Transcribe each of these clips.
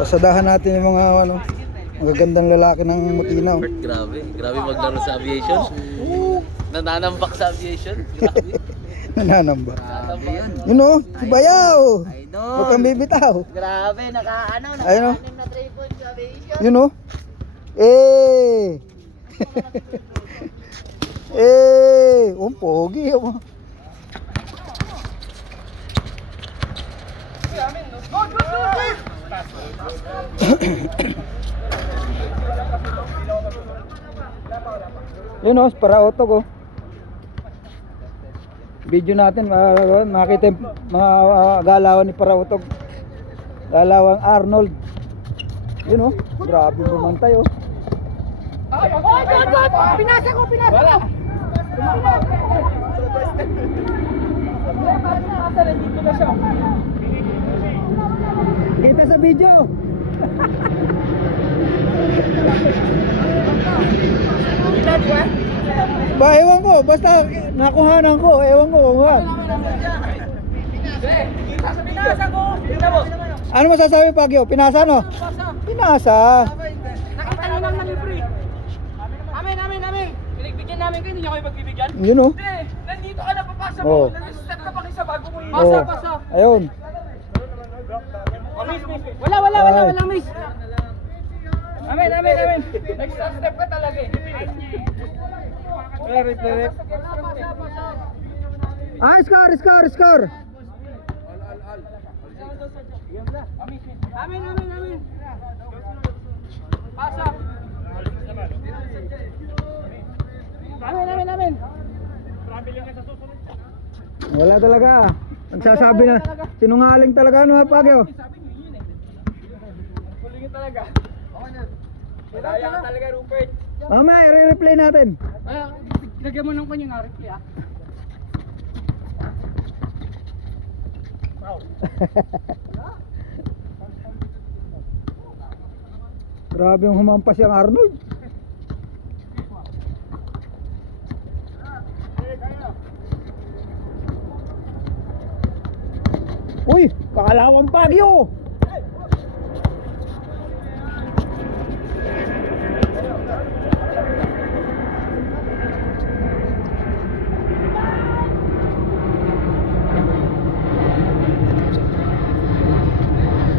Pasadahan natin yung mga ano, magagandang lalaki ng Matinaw. Grabe maglaro sa aviation. Nananambak sa aviation. Grabe. Nananamba. Grabe yan. Yun o, si Bayaw. Idol. Huwag kang bibitaw. Grabe, Ayun o. naka-anim na 3 points sa aviation. Yun o. Eh. Pogi. Yun o, para auto ko. Video natin, makita yung mga galawan ni Parautog. Galawang Arnold. Yun o, grabe bumantay o. Pinasa ko! Wala! Nandito na siya. Kita sa video. Ba, ewan ko, basta nakuhanan ko, ewan ko kung nga. Pinasa ko! Ano masasabi Pagyo? Pinasa no? Pinasa. Nakita nyo naman libre. Amin. Pinagbigyan namin kayo, hindi nyo kayo pagbibigyan? Yun o. Hindi, nandito ka na, papasa Oo. mo. Nag-step ka pa sa bago mo yun. Oh. Pasa. Ayun. Miss. Wala, miss. Amin. Nag-step ka talaga eh. Score. Amin. Pasa. Amin. Wala talaga. Nagsasabi na. Sinungaling talaga ano Pagyo? Sabi nyo yun eh. Kulingin talaga. Kaya ka talaga, Rupert. Mamaya, i-replay natin. Lagyan mo ng kanyang aripli ah. Grabe yung humampas yung Arnold. Uy, kakalawang Pagyo.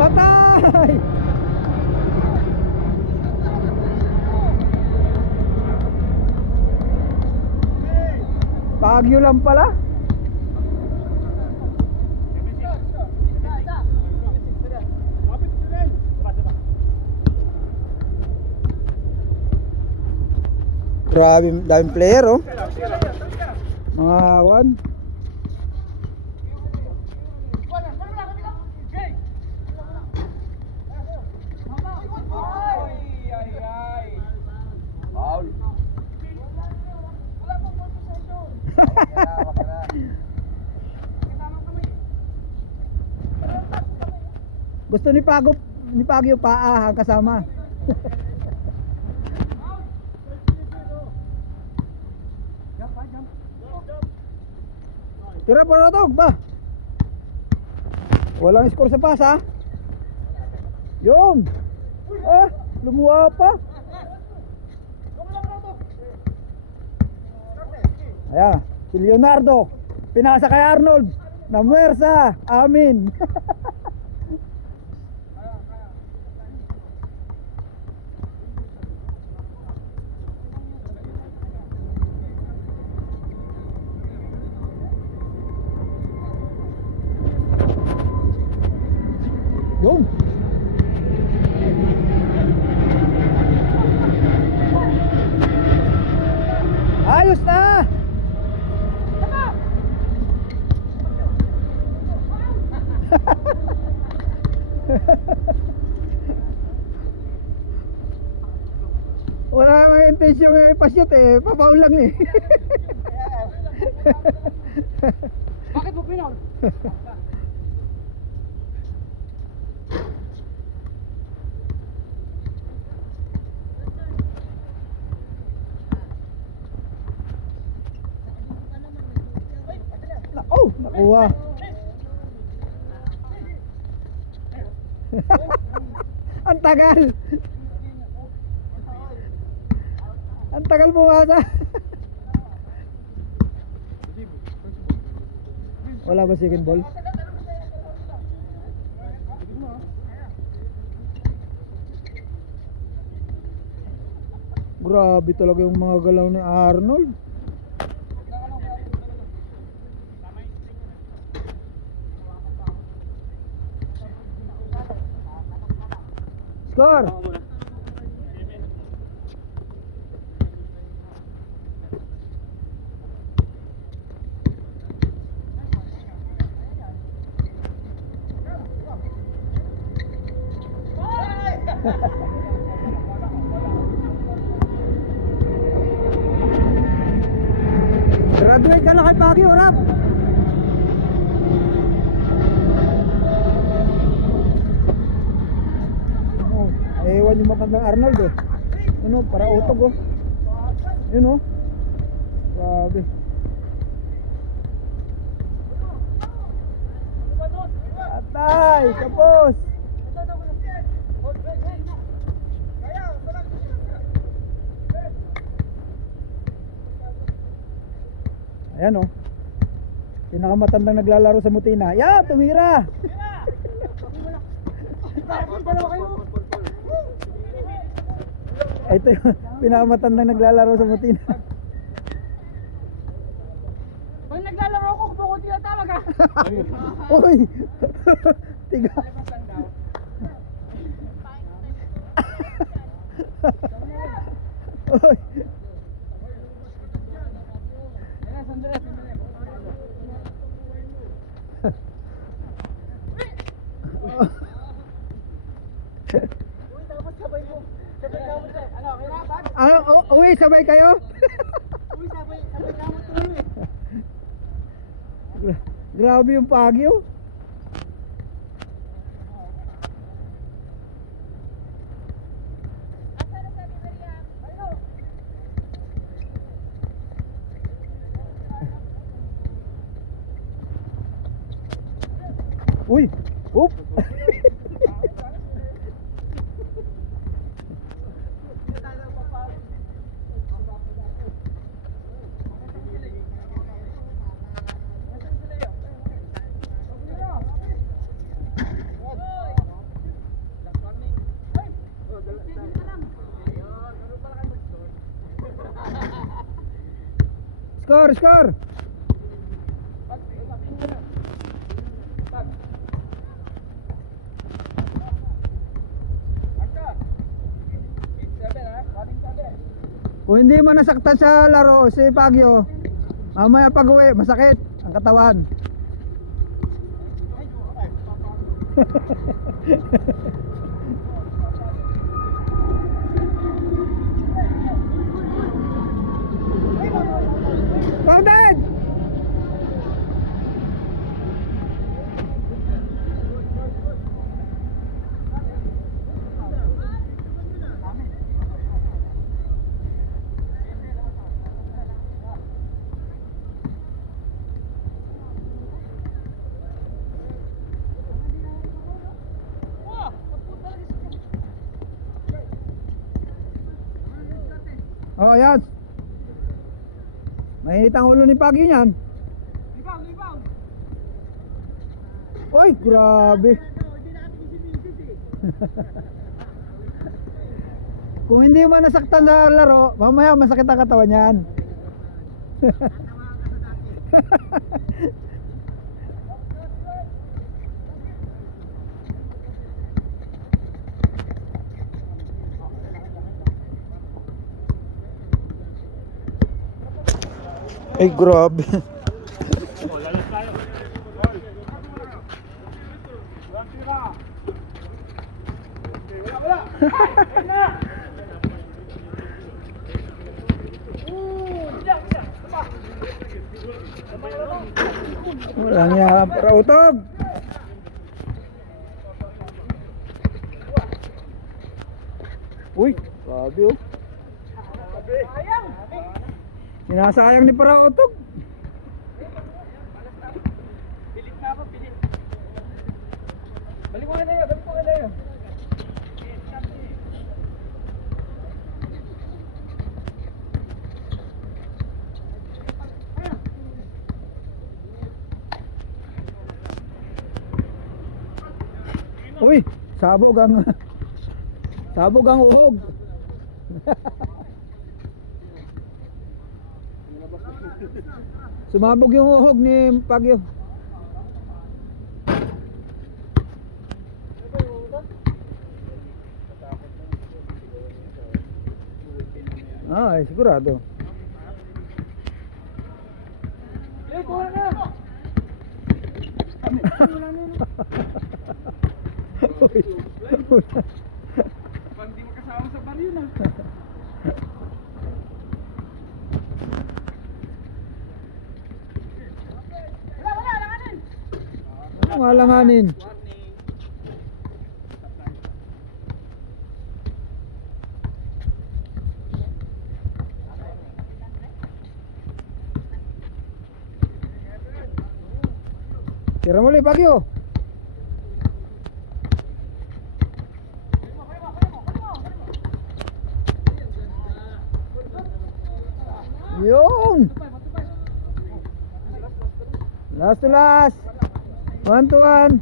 Patay! Pagyo lang pala. Grabe, daming player oh. Mga one. Gusto ni Pagyo paa kasama. Tira Parautog ba? Walang score sa pass ha. Yung. Lumuha pa. Ayan, si Leonardo. Pinasa kay Arnold. Namuwersa. Amin. Yung. Ayos na. Wala namang intensyon ipasyot eh, papaon lang eh. Bakit mo pinol? Nakuha. Ang tagal. Ang tagal bumasa. Wala ba second ball? Grabe talaga yung mga galaw ni Arnold. Score! Graduate ka na kay Baguio, Rap! Oh, ewan yung matandang Arnold eh. Ano, para utog oh. Yun oh. Grabe. Atay, kapos! Ayan oh. Pinakamatandang naglalaro sa Mutina. Ya, tumira! Ito yung pinakamatandang naglalaro sa Mutina. Pag naglalaro ako, kubo ko tinatawag ha. Uy! Tiga. Uy! Uy, sabay kayo? Grabe yung Baguio. Uy! Oop! Score, score! Kung hindi mo nasaktan sa laro si Baguio, mamaya pag uwi, masakit ang katawan. Bounded! Oh, yes. Mainit ang ulo ni Pagi niyan. Rebound, rebound. Oy, grabe. Kung hindi mo nasaktan sa laro, mamaya masakit ang katawan niyan. Ay, grabe. Wala niya para utog. Uy, grabe oh. Sinasayang ni para utog. Pilit na ako, pilit. Balik mo na yun, balik mo na yun. Uy, sabog ang sabog ang uhog. Sumabog yung uhog ni Pagyo. Ay, sigurado. Eh, kuha na! Uy, Pag di makasama sa bar yun ah. Wala, langanin! ano nga langanin? Tira mo ulit, Bagyo. Yun. Last to last. 1-1.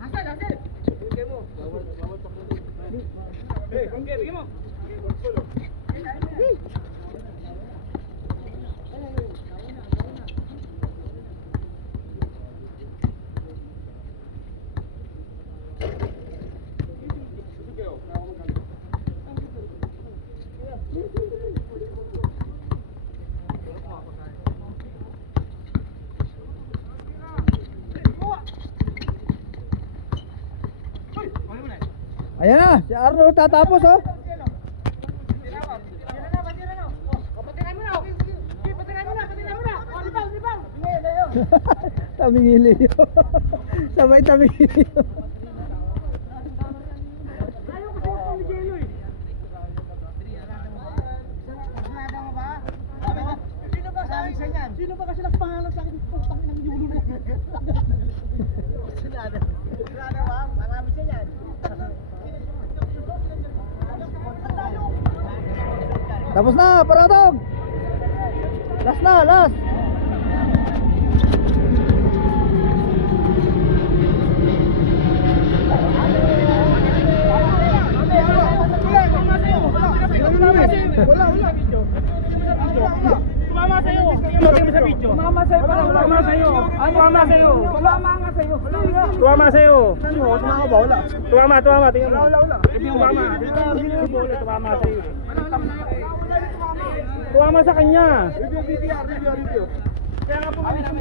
Hasil, hasil! Eh, bigyan mo! Ayan na, si Arnold tatapos oh. Tabing iliyo. Sabay tabing iliyo. Sino ba kasi nagpangalan sa akin? Putang inang yulo mo. Sinada. Sinada ba? Marami siya yan. Tapos na, paratog. Last na, last. Wala. Tumama sa'yo. Tumama sa video. Tumama sa'yo pala. Tumama sa'yo. Tumama sa'yo. Tumama nga sa'yo. Tumama sa'yo. Tumama ba? Wala. Tumama. Tingnan mo. Wala. Tumama sa'yo. Tumama sa kanya. Review. Kaya nga pumalis.